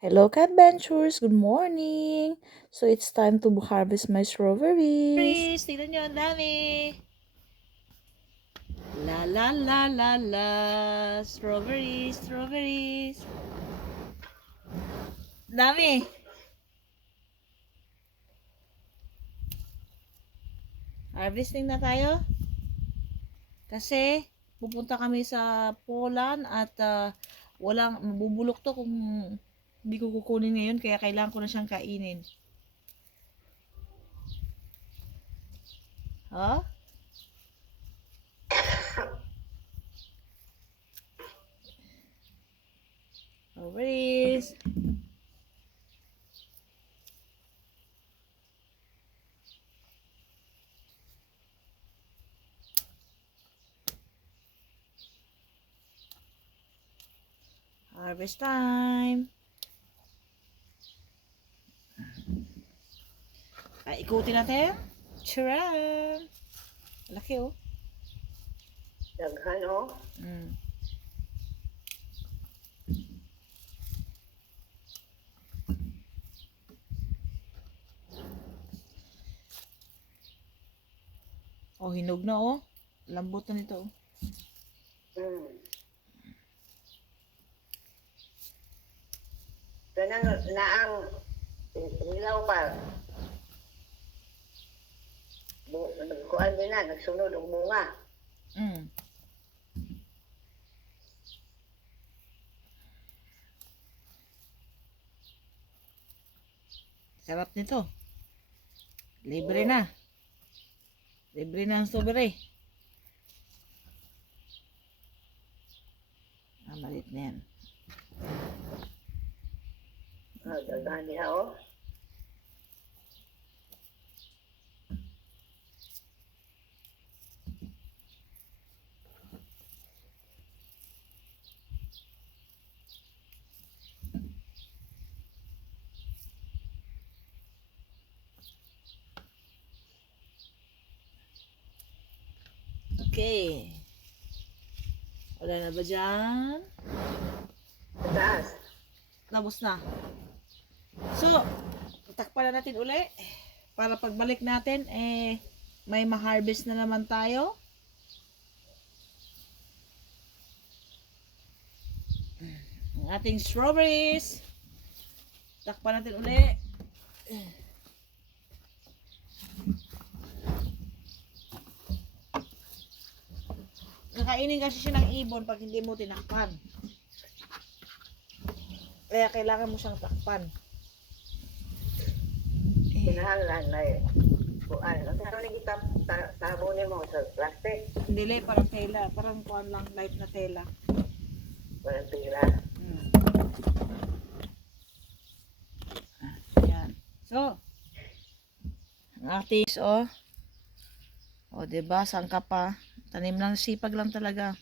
Hello, Adventures! Good morning! So, it's time to harvest my strawberries. Tignan nyo, ang dami. La la la la la. Strawberries, strawberries. Dami. Harvesting na tayo. Kasi, pupunta kami sa Poland at walang, mabubulok to kung hindi ko kukunin ngayon. Kaya kailangan ko na siyang kainin. Ha? Strawberries. Harvest time. Ikutin natin. Charan! Laki oh. Daghan oh. Mm. Oh, hinog na oh. Lambot na nito oh. Kanang naang ilaw pa. Kuan din na, nagsunod ang bunga. Mm. Sarap nito. Libre na. Libre na ang strawberry. Malit na yan. Daghan niya oh. Okay. Wala na ba dyan? Taas. Tapos na. So, takpan na natin uli. Para pagbalik natin, may ma-harvest na naman tayo. Ang ating strawberries. Takpan natin uli. Kakainin kasi siya ng ibon pag hindi mo tinakpan. Kaya kailangan mo siyang takpan. Kinahanglan na eh. Kuan. Ang sarang nagitap tabo ni mo sa plastic. Dili, parang tela. Parang kuhan lang, light na tela. Walang pila. Ayan. So, ang ating o, diba, sangka pa. Tanim lang, sipag lang talaga.